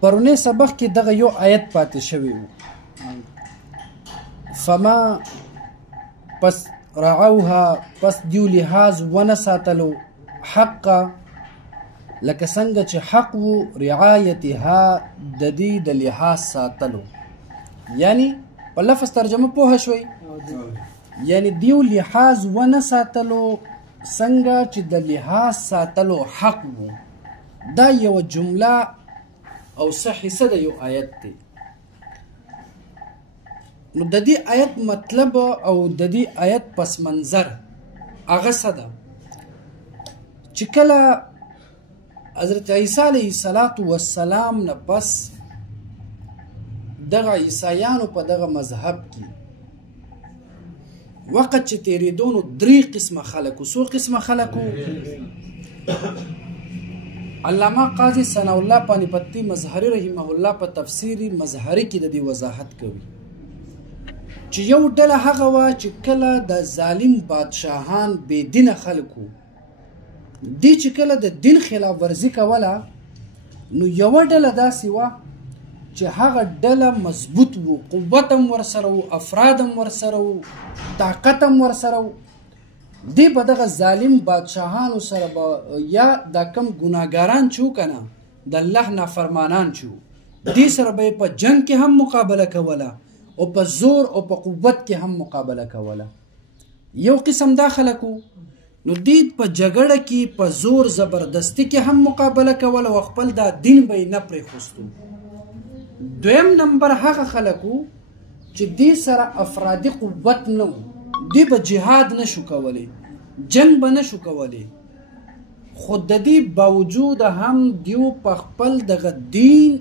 پرونی سبق کې دغه یو آیت پاتې شوی و فما پس رعوها پس دیو لحاظ ونه ساتلو حق لکه څنګه چې حق و رعایتها د دې د لحاظ ساتلو یعنی په لفظ ترجمه پوه شوي یعنی دیو لحاظ ونه ساتلو څنګه چې د لحاظ ساتلو حق و دا یو جمله او حصه د یو آیت دی نو د دې آیت مطلب او د دې آیت پس منظر هغه څه ده چې کله حضرت عیسی علیه السلام نه پس دغه عیسایانو په دغه مذهب کې وقت چې تیریدو نو درې قسمه خلکو څو قسمه خلکو علامه قاضي ثناء الله پانیپتی مظهری رحمه الله په تفسیری مظهری کې د دې وضاحت کوي چې یو ډله هغه وه چې کله د ظالم بادشاهان بې دینه خلکو دی چې کله د دین خلاف ورزي کوله نو یوه ډله داسې وه چې هغه ډله مضبوط و قوت هم ورسره و افراد هم ورسره و طاقت هم ورسره و دی به دغه ظالم بادشاهانو سره به یا دا کم ګناهګاران چې و که نه د الله نافرمانان چې و دې سره به یې په جنګ کې هم مقابله کوله او په زور او په قوت کې هم مقابله کوله یو قسم دا خلک و نو دوی په جګړه کې په زور زبردستی کې هم مقابله کوله او خپل دا دین به یې نه پرېښوستو دویم نمبر هغه خلک و چې دې سره افرادي قوت نه و دی به جهاد نشو کولی جنگ به نشو کولی خود د دې باوجود هم دیو په خپل دغه دین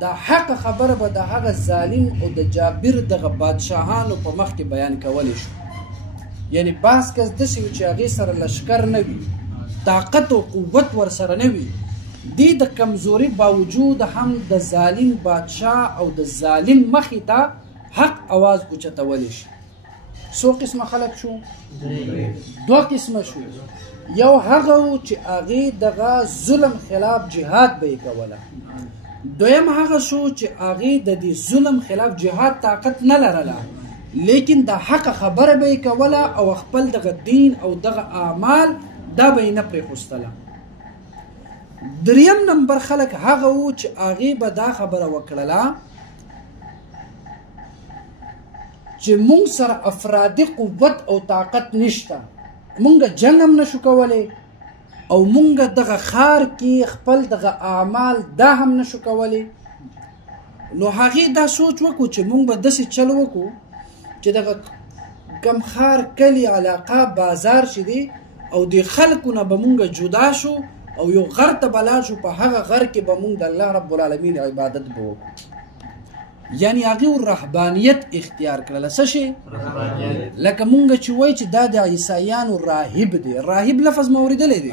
د حق خبره به د هغه ظالم او د جابر دغه بادشاهانو په مخ کې بیان کولی شو یعنی بعض کس داسې و چې هغې سره لشکر نه وي طاقت او قوت ورسره نه وي دی د کمزوري باوجود هم د ظالم بادشاه او د ظالم مخې ته حق اواز اوچتولی شي څو قسمه خلک شو دوه قسمه شو یو هغه و چې هغې دغه ظلم خلاف جهاد به یې کوله دویم هغه شو چې هغې د دې ظلم خلاف جهاد طاقت نه لرله لیکن د حق خبره به یې کوله او خپل دغه دین او دغه اعمال دا به یې نه پرېښوستله دریم نمبر خلک هغه و چې هغې به دا خبره وکړله چې مونږ سره افرادي قوت او طاقت نشته مونږ جنګ هم نشو کولی او مونږ دغه ښار کې خپل دغه اعمال دا هم نشو کولی نو هغې دا سوچ وکړو چې مونږ به داسې چل وکړو چې دغه کم ښار کلي علاقه بازار چې دی او د خلکو نه به مونږ جدا شو او یو غر ته به لاړ شو په هغه غر کې به مونږ د الله رب العالمین عبادت به وکړو یعنی هغې رهبانیت اختیار کړله څه شی لکه مونږ چې وایي چې دا د عیسایانو راهب دی راهب لفظ مو اورېدلی دی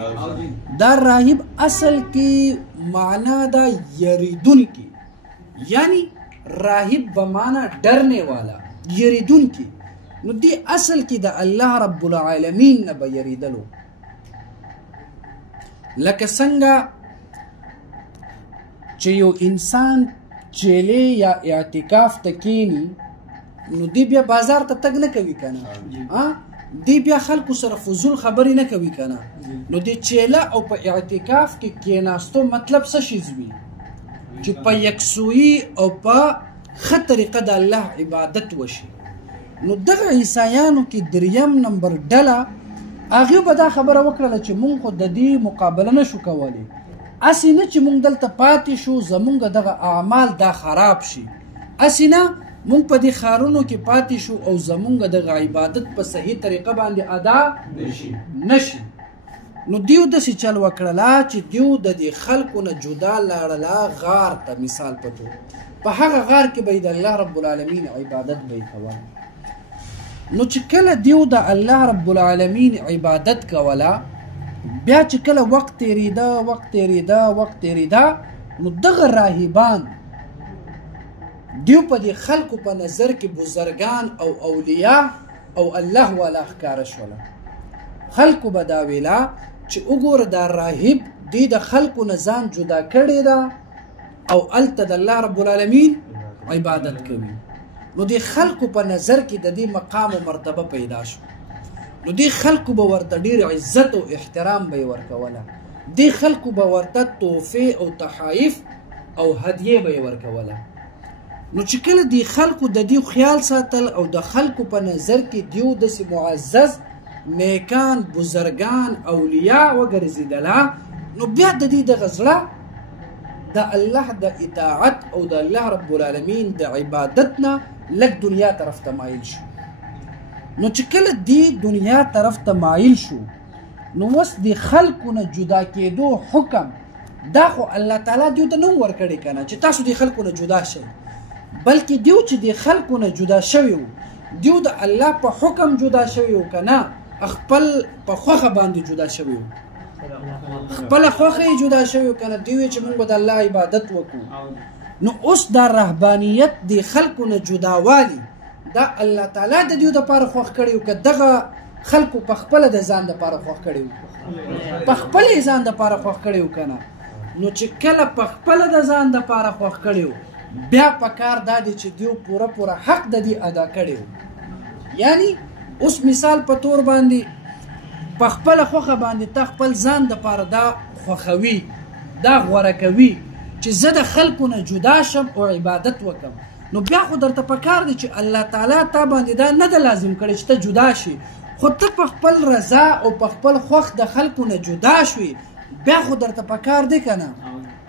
دا راهب اصل کې معنا دا یریدونکي یعنی راهب به معنا ډرنے والا یریدونکي نو دی اصل کې د الله رب العالمین نه به یریدلو لکه څنګه چې یو انسان چیلې یا اعتکاف ته کینی نو دی بیا بازار ته تګ نه کوي که نه دی بیا خلکو سره فضول خبرې نه کوي که نه نو د چیله او په اعتکاف کې کیناستو مطلب څه شیز وي چې په یکسویي او په ښه طریقه د الله عبادت وشي نو دغه عیسایانو کې دریم نمبر ډله هغې به دا خبره وکړله چې مونږ خو د دې مقابله نه شو کولی اسی نه چې مونږ دلته پاتې شو زمونږ دغه اعمال دا خراب شي اسی نه مونږ په دې ښارونو کې پاتې شو او زمونږ دغه عبادت په صحیح طریقه باندې ادا نشي نو دیو داسې چل وکړله چې دیو د دې خلکو نه جدا لاړله غار ته مثال په طور په هغه غار کې به یې د الله رب العالمین عبادت به یې کوله نو چې کله دیو د الله رب العالمین عبادت کوله بیا چې کله وخت تیریده نو دغه راهبان دیو په دې خلکو په نظر کې بزرگان او اولیاء او الله والا ښکاره شوله خلکو به دا ویله چې وګوره دا راهب دی د خلکو نه ځان جدا کړې ده او هلته د الله رب العالمین عبادت کوي. نو د خلکو په نظر کې د دې مقام او مرتبه پیدا شو. نو د خلکو به ورته ډېر عزت او احترام به یې ورکوله. د خلکو به ورته تحفې او تحایف او هدیې به یې ورکوله. نو چې کله د خلکو د دې خیال ساتل او د خلکو په نظر کې دیو داسې معزز نیکان بزرگان اولیاء وګرځېدله، نو بیا د دې دغه زړه د الله د اطاعت او د الله رب العالمین د عبادت نه لږ دنیا طرف ته مایل شو. نو چې کله دې دنیا طرف ته مایل شو، نو اوس د خلکو نه جدا کېدو حکم دا خو الله تعالی دیو ته نه ورکړی که نه چې تاسو د خلکو نه جدا شئ، بلکې دیو چې د خلکو نه جدا شوي وو، دیو د الله په حکم جدا شوي وو که نه خپل په خوښه باندې جدا شوي وو، خپله خوښه یې جدا شوي وو که نه دیو چې موږ به د الله عبادت وکړو. نو اوس دا رهبانیت د خلکو نه جداوالي دا الله تعالی د دیو دپاره خوښ کړی وو که دغه خلکو په خپله د ځان دپاره خوښ کړی وو؟ په خپله یې ځان دپاره خوښ کړی وو که نه. نو چې کله په خپله د ځان دپاره خوښ کړی وو، بیا په کار دا دی چې دیو پوره حق د دې ادا کړی وو. یعنی اوس مثال په طور باندې په خپله خوښه باندې ته خپل ځان دپاره دا خوښوي، دا غوره کوي چې زه د خلکو نه جدا شم او عبادت وکم. نو بیا خو درته په کار دی چې الله تعالی تا باندې دا نه ده لازم کړی چې ته جدا شي، خو ته په خپل رضا او په خپل خوښ د خلکو نه جدا شوي، بیا خو درته په کار دی که نه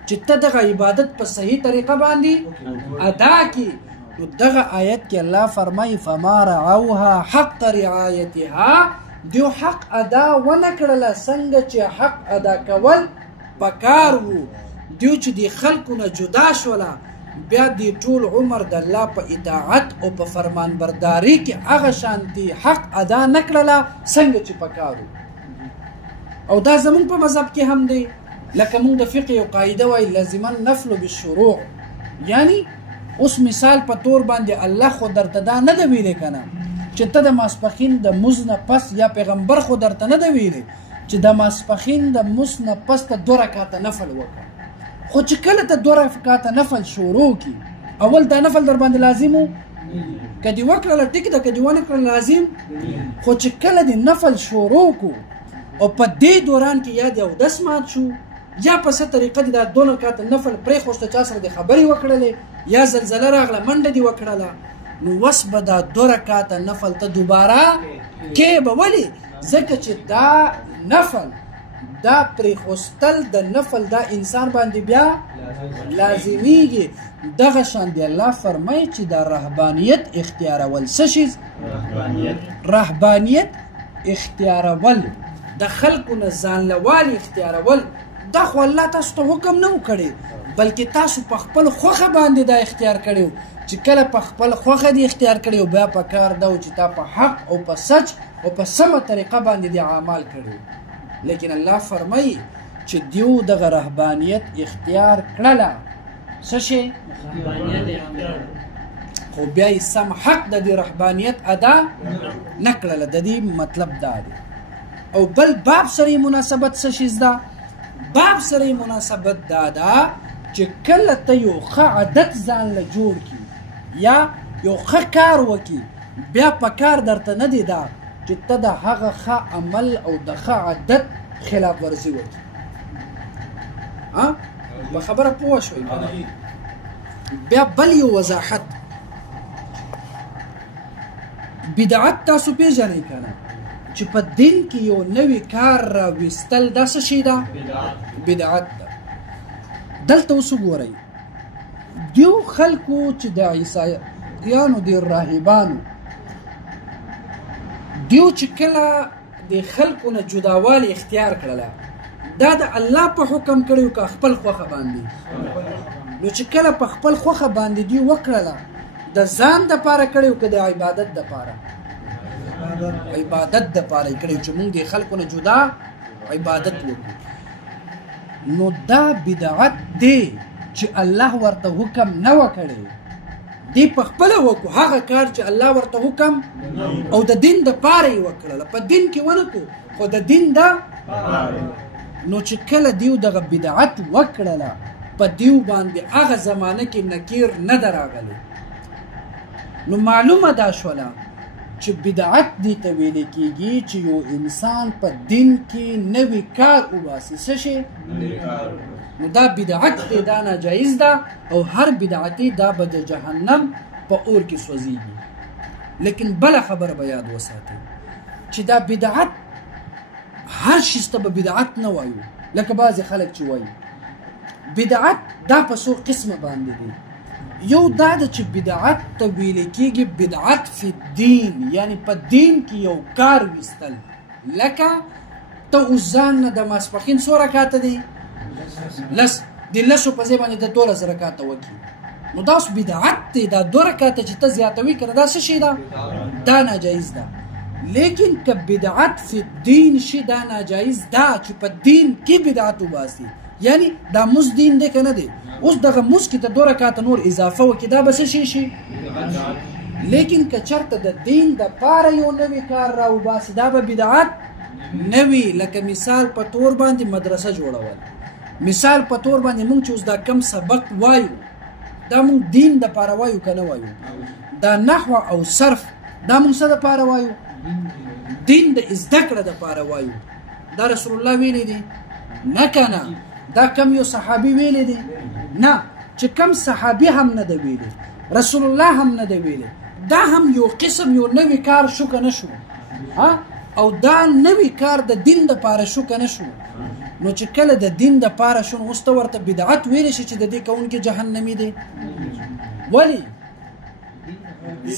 چې ته دغه عبادت په صحیح طریقه باندې ادا کړي. نو دغه آیت کې الله فرمایي فما رعوها حق رعایتها، دیو حق ادا ونه کړله څنګه چې حق ادا کول پکار وو. دیو چې د خلکو نه جدا شوله، بیا د ټول عمر د الله په اطاعت او په فرمان برداري کې هغه شانتي حق ادا نه کړله څنګه چې پکار وو. او دا زمونږ په مذهب کې هم دی، لکه مونږ د فقه یو قاعده وایي لازما نفل بالشروع. یعنی اوس مثال په طور باندې الله خو درته دا نه ده ویلی که نه چې ته د ماسپښین د مونځ نه پس، یا پیغمبر خو درته نه ده ویلی چې د ماسپښین د مونځ نه پس ته 2 رکعته نفل وکړه. خو چې کله ته 2 رکعته نفل شروع کړي، اول دا نفل در باندې لازم و که دې وکړله ټیک ده، که دې ونه کړله لازم. خو چې کله دې نفل شروع کړو او په دې دوران کې یا دې اودس مات شو، یا په څه طریقه دې دا 2 رکعته نفل پرېښوسته، چا سره دې خبرې وکړلې، یا زلزله راغله منډه دې وکړله، نو اوس به دا 2 رکعته نفل ته دوباره کې به. ولې؟ ځکه چې دا نفل دا پرېښوستل د نفل دا انسان باندې بیا لازمیږي. دغه شان دی الله فرمایي چې دا رهبانیت اختیارول څه شي؟ رهبانیت اختیارول، د خلکو نه ځانلوالي اختیارول، دا خو الله تاسو ته حکم نه و کړی، بلکې تاسو په خپل خوښه باندې دا اختیار کړی و. چې کله په خپل خوښه دې اختیار کړی و، بیا په کار دا و چې تا په حق او په سچ او په سمه طریقه باندې دې اعمال کړي. لیکن الله فرمایي چې دیو دغه رهبانیت اختیار کړله څه شی؟ خو بیا یې سم حق د دې رهبانیت ادا نه کړله. د دې مطلب دا دی. او بل باب سره مناسبت څه شیز ده؟ باب سره مناسبت دا ده چې کله ته یو ښه عادت ځان له جوړ کړي یا یو ښه کار وکړي، بیا په کار درته نه دی دا چې ته د هغه ښه عمل او د ښه عادت خلاف ورزي وکړي. په خبره پوه شوئ؟ بیا بل یو وضاحت، بدعت تاسو پیژنئ که نه چې په دین کې یو نوی کار راویستل دا څه شی ده؟ بدعت ده. دلته اوس وګورئ، دیو خلکو چې د عیسایانو د راهبانو دیو چې کله د خلکو نه جداوالی اختیار کړله، دا د الله په حکم کړی که خپل خوښه باندې. نو چې کله په خپل خوښه باندې دی وکړله، د ځان دپاره کړی که د عبادت دپاره؟ عبادت دپاره یې کړی چې موږ د خلکو نه جدا عبادت وکړو. نو دا بدعت دی چې الله ورته حکم نه و کړی، دی په خپله وکړو هغه کار چې الله ورته حکم او د دین دپاره یې وکړله. په دین کې ونه کړو، خو د دین دپاره. نو چې کله دیو دغه بدعت وکړله په دیو باندې هغه زمانه کې نکیر نه ده راغلی نو معلومه دا شوله چې بدعت دې ته ویل کېږي چې یو انسان په دین کې نوی کار وباسي څه شی نو دا بدعت دی دا ناجایز ده او هر بدعتي دا به د جهنم په اور کې سوځېږي لیکن بله خبره به یاد وساتئ چې دا بدعت هر شي ته به بدعت نه وایو لکه بعضې خلک چې وایي بدعت دا په څو قسمه باندې دی یو دا ده چې بدعت ته ویل کېږي بدعت فی الدین یعنی په دین کې یو کار ویستل لکه ته اوس ځان نه د ماسپښین څو رکاته دی لس د لسو په ځای باندې د 12 رکاته وکړي نو دا اوس بدعت دی دا 2 رکاته چې ته زیاتوي که دا څه شی ده دا ناجایز ده لیکن که بدعت فی الدین شي دا ناجایز ده چې په دین کې بدعت وباسي یعنی دا مز دین دی که نه دی اوس دغه مز کې ته 2 رکاته نور اضافه وکړي دا به څه شي لیکن که چېرته د دین دپاره یو نوی کار راوباسي دا به بدعت نه وي لکه مثال په طور باندې مدرسه جوړول مثال په طور باندې موږ چې اوس دا کم سبق وایو دا موږ دین دپاره وایو که نه وایو دا نحو او صرف دا موږ څه دپاره وایو دین د زده کړه دپاره وایو دا رسول الله ویلی دی نه که نه دا کم یو صحابي ویلی دی نه چې کم صحابي هم نه دی ویلی رسول الله هم نه دی ویلی دا هم یو قسم یو نوی کار شو که نه شو او دا نوی کار د دین دپاره شو که نه شو نو چې کله د دین دپاره شو نو اوس ته ورته بدعت ویلی شي چې د دې کوونکي جهنمي دی ولې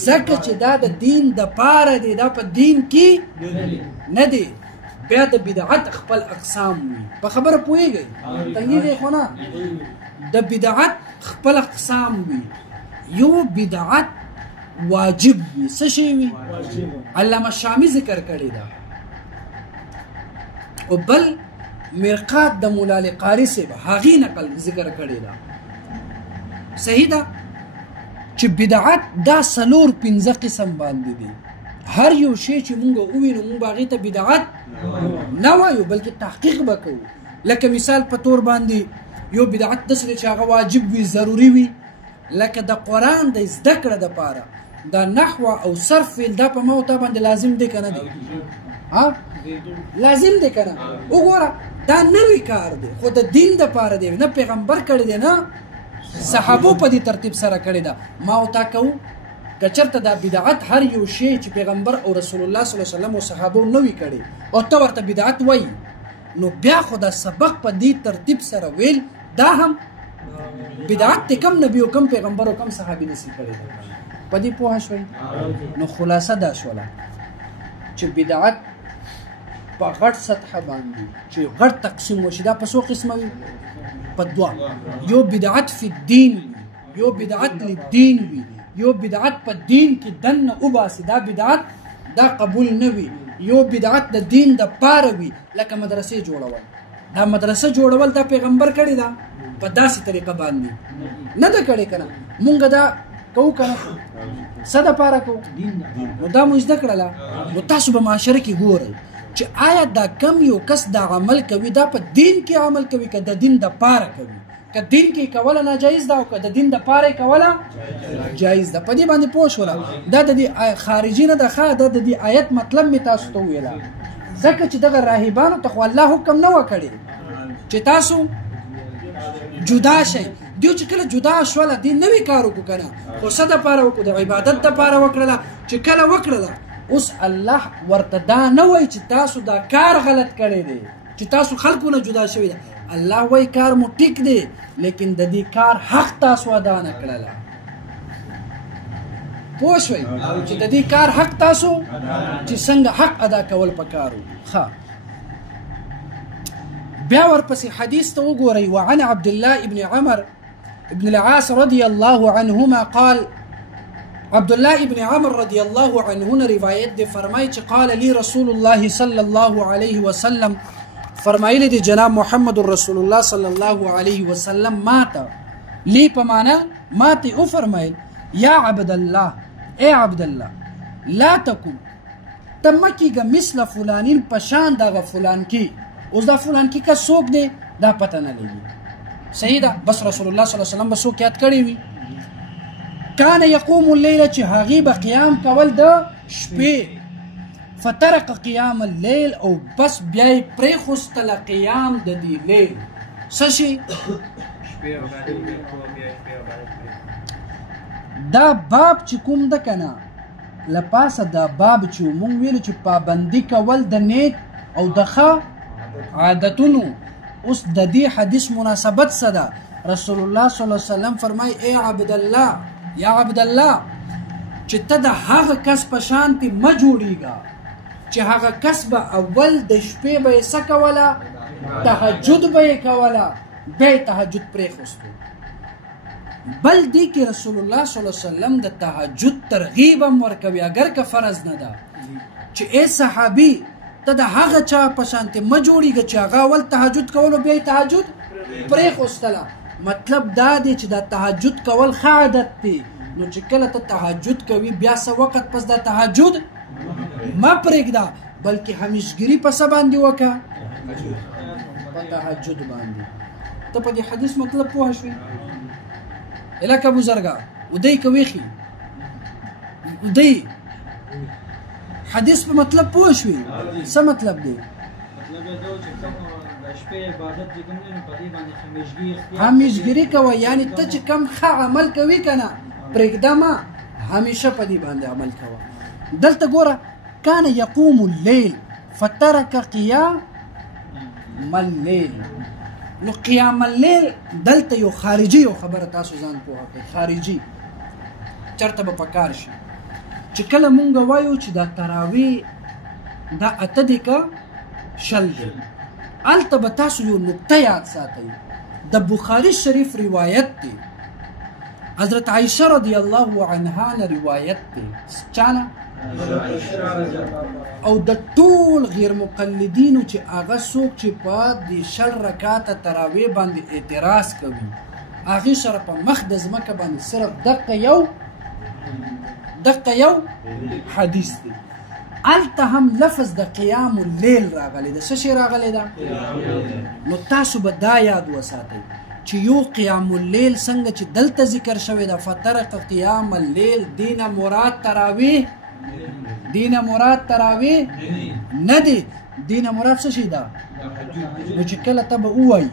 ځکه چې دا د دین دپاره دی دا په دین کې نه دی بیا د بدعت خپل اقسام وي په خبره پوهېږئ تنګېږئ خو نه د بدعت خپل اقسام وي یو بدعت واجب وي څه شی وي علامه شامی ذکر کړی ده او بل مرقات د مولا علی قاري صاحب هغې نقل ذکر کړی ده صحیح ده چې بدعت دا 4-5 قسم باندې دي هر یو شی چې مونږ ووینو مونږ هغې ته بدعت نه وایو بلکې تحقیق به کوو لکه مثال په طور باندې یو بدعت داسې دی چې هغه واجب وي ضروري وي لکه د قرآن د زده کړه دپاره دا نحو او صرف فعل دا په ما او تا باندې لازم دی که نه دی لازم دی که نه وګوره دا نوی کار دی خو د دین دپاره دی نه پیغمبر کړی دی نه صحابو په دې ترتیب سره کړی ده ما او تا کوو که چېرته دا بدعت هر یو شی چې پیغمبر او رسول الله صلی الله علیه وسلم او صحابو نه وي کړی او ته ورته بدعت وایي نو بیا خو دا سبق په دې ترتیب سره ویل دا هم بدعت دی کم نبی او کم پیغمبر او کم صحابي نسی کړی ده په دې پوه شوئ نو خلاصه دا شوله چې بدعت په غټ سطحه باندې چې غټ تقسیم وشي دا په څو قسمه وي په 2 یو بدعت فی الدین وي یو بدعت للدین وي یو بدعت په دین کې دننه وباسي دا بدعت دا قبول نه وي یو بدعت د دین دپاره وي لکه مدرسې جوړول دا مدرسه جوړول دا پیغمبر کړی ده په داسې طریقه باندې نه ده کړی که نه مونږ دا کوو که نه څه دپاره کوو نو دا مو زده کړله نو تاسو به معاشره کې ګورئ چې آیا دا کم یو کس دا عمل کوي دا په دین کې عمل کوي که د دین دپاره کوي که دین کې کوله ناجایز ده او که د دین دپاره یې کوله جایز ده په دې باندې پوه شوله دا د دې خارجي نه ده ښه دا د دې آیت مطلب مې تاسو ته وویله ځکه چې دغه راهبانو ته خو الله حکم نه و کړی چې تاسو جدا شئ دیو چې کله جدا شوله دې نوی کار وکړو که نه خو څه دپاره وکړو د عبادت دپاره وکړله چې کله وکړله اوس الله ورته دا نه وایي چې تاسو دا کار غلط کړی دی چې تاسو خلکو نه جدا شوي ده الله وایي کار مو ټیک دی لیکن د دې کار حق تاسو ادا نه کړله پوه شوئ چې د دې کار حق تاسو چې څنګه حق ادا کول پکار وو ښه بیا ورپسې حدیث ته وګورئ وعن عبد الله ابن عمر ابن العاص رضي الله عنهما قال عبد الله ابن عمر رضي الله عنهما روایت دی فرمای چې قال لي رسول الله صلى الله عليه وسلم فرمایلی دی جناب محمد رسول الله صلى الله عليه وسلم ماته لی په معنا ماته او فرمایل یا عبد الله اے عبد الله لا تکن تمکیگا مثل فلانین پشان دغه فلان کی اوس دا فلان کې کس څوک دی دا پته نه لګي صحیح ده بس رسول الله صلی الله علیه وسلم به څوک یاد کړی وي کان یقوم اللیل چې هغې به قیام کول د شپې فترک قیام اللیل او بس بیا یې پرېښوستله قیام د دې لیل څه شي دا باب چې کوم ده که نه له پاسه دا باب چې مونږ ویلو چې پابندي کول د نیک او د ښه عادتونو اوس د دې حدیث مناسبت څه ده رسول الله صلی الله علیه وسلم فرمایي ای عبدالله یا عبدالله چې ته د هغه کس په شانتې مه جوړېږه چې هغه کس به اول د شپې به یې څه کوله تهجد به یې کوله بیا یې تهجد پرېښوستو بل دی کې رسول الله صلی الله علیه وسلم د تهجد ترغیب هم ورکوي اگر که فرض نه ده چې ای صحابي ته د هغه چا په شانتې مه جوړېږه چې هغه اول تهجد کول او بیا یې تهجد پرېښوستله مطلب دا دی چې دا تهجد کول ښه عادت دی نو چې کله ته تهجد کوي بیا څه وخت پس دا تهجد مه پرېږده بلکې همیشګري په څه باندې وکړه په تهجد باندې ته په دې حدیث مطلب پوه شوې لکه بزرګه ودی که ویښي ودی حدیث په مطلب پوه شوې څه مطلب دی همیشګري کوه یعنی ته چې کم ښه عمل کوي که نه پرېږده مه همیشه په دې باندې عمل کوه دلته ګوره کان یقوم اللیل فترک قیام اللیل نو قیام اللیل دلته یو خارجي یو خبره تاسو ځان پوهه کړئ خارجي چېرته به پکار شي چې کله مونږ وایو چې دا تراویح دا اته دی که شل دی هلته به تاسو یو نقطه یاد ساتئ د بخاري شریف روایت دی حضرت عایشه رضی الله عنها نه روایت دی چانه او د ټول غیر مقلدینو چې هغه څوک چې په د شل رکعاته تراویح باندې اعتراض کوي هغې سره په مخ د ځمکه باندې صرف دقه یو حدیث دی هلته هم لفظ د قیام اللیل راغلی ده څه شی راغلی ده نو تاسو به دا یاد وساتئ چې یو قیام اللیل څنګه چې دلته ذکر شوی ده فترک قیام اللیل دینه مراد تراویح دینه مراد تراویح نه دی دینه مراد څه شی ده نو چې کله ته به ووایي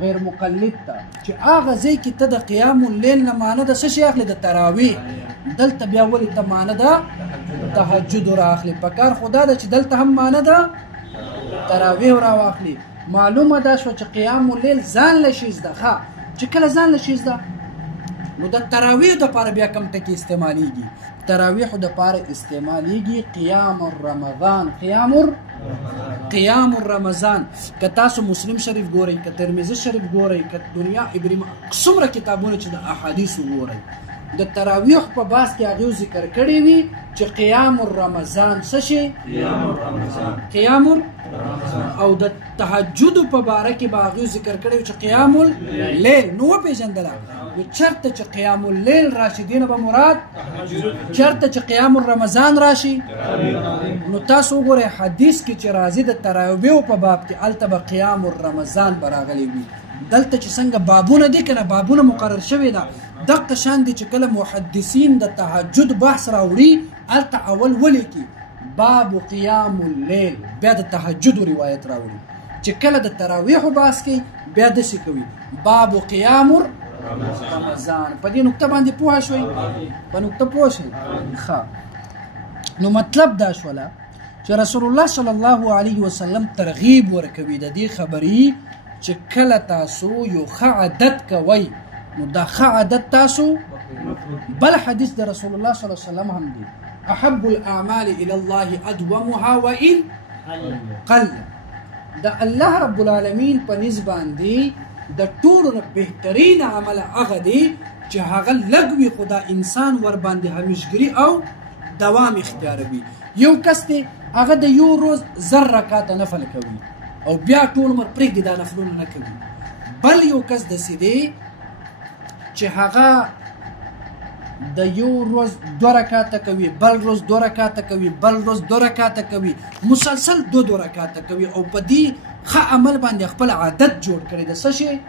غیر مقلد ته چې هغه ځای کې ته د قیام اللیل نه معنه د څه شی اخلي د تراویح دلته بیا ولې ته معنه ده تهجد رااخلي پکار خو دا ده چې دلته هم معنه ده تراویح راواخلي معلومه ده شوه چې قیام اللیل ځان له شي زده ښه چې کله ځان له شي زده نو د تراویح دپاره بیا کوم ټکي استعمالیږي تراویحو دپاره استعمالیږي قیام الرمضان قیام الرمضان که تاسو مسلم شریف ګورئ که ترمذي شریف ګورئ که دنیا ابراهیم څومره کتابونه چې د احادیثو ګورئ د تراویح په باس کې هغې ذکر کړی وي چې قیام الرمضان څه شي قیام او د تهجدو په باره کې به هغې ذکر کړی وي چې قیام اللیل نو وپېژندله نو چېرته چې قیام اللیل راشي دې نه به مراد چېرته چې قیام الرمضان راشي نو تاسو وګورئ حدیث کې چې راځي د تراویحو په باب کې هلته به قیام الرمضان به راغلی وي دلته چې څنګه بابونه دي که نه بابونه مقرر شوي ده دقه شان دي چې کله محدثین د تهجد بحث راوړي هلته اول ولیکي باب قیام اللیل بیا د تهجد روایت راوړي چې کله د تراویحو بحث کوي بیا داسې کوي باب قیام رمضان په دې نقطه باندې پوه شوئ په نقطه پوه شئ ښه نو مطلب دا شوله چې رسول الله صلی الله علیه وسلم ترغیب ورکوي د دې خبرې چې کله تاسو یو ښه عادت کوئ نو دا ښه عادت تاسو بل حدیث د رسول الله صلی الله علیه وسلم هم دی احب الاعمال الى الله ادومها وان قل د الله رب العالمین په نسبت باندې د ټولو نه بهترین عمل هغه دی چې هغه لږ وي خو دا انسان ور باندې همیشګري او دوام اختیاروي یو کس دی هغه د یو روز 1000 رکعاته نفل کوي او بیا ټول عمر پرېږدي دا نفلونه نه کوي بل یو کس داسې دی چې هغه د یو ورځ 2 رکعاته کوي، بل ورځ 2 رکعاته کوي، بل ورځ 2 رکعاته کوي، مسلسل 2 رکعاته کوي او په دې ښه عمل باندې خپل عادت جوړ کړی دی. څه شی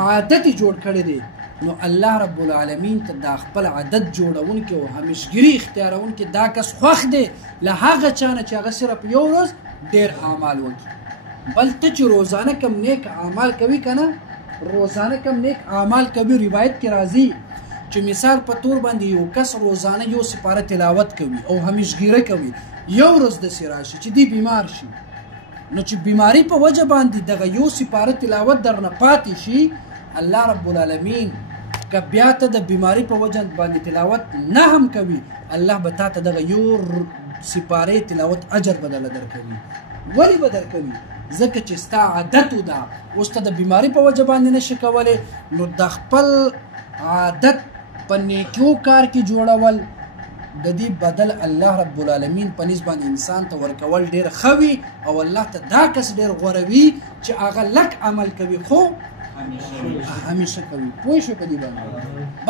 عادت جوړ کړی دی. نو الله رب العالمین ته دا خپل عادت جوړونکی او همیشګري اختیارونکی دا کس خوښ دی له هغه چا نه چې هغه صرف یو ورځ ډېر اعمال وکړي. بل ته چې روزانه کم نیک اعمال کوي که نه، روزانه کم نیک اعمال کوي. روایت کې راځي چې مثال په طور باندې یو کس روزانه یو سپاره تلاوت کوي او همیشګیره کوي، یو ورځ داسې راشي چې دی بیمار شي، نو چې بیماری په وجه باندې دغه یو سپاره تلاوت درنه پاتې شي، الله رب العالمین که بیا ته د بیماری په وجه باندې تلاوت نه هم کوي، الله به تا ته دغه یو سپاره تلاوت اجر بدله درکوي. ولې به درکوي؟ ځکه چې ستا عادت ده، اوس ته د بیماری په وجه باندې نشي کولی، نو د خپل عادت په نیکیو کار کې جوړول د دې بدل الله رب العالمین په نسبت باندې انسان ته ورکول ډېر ښه وي او الله ته دا کس ډېر غوره وي چې هغه لږ عمل کوي خو همیشه کوي. پوه شو په دې باندې؟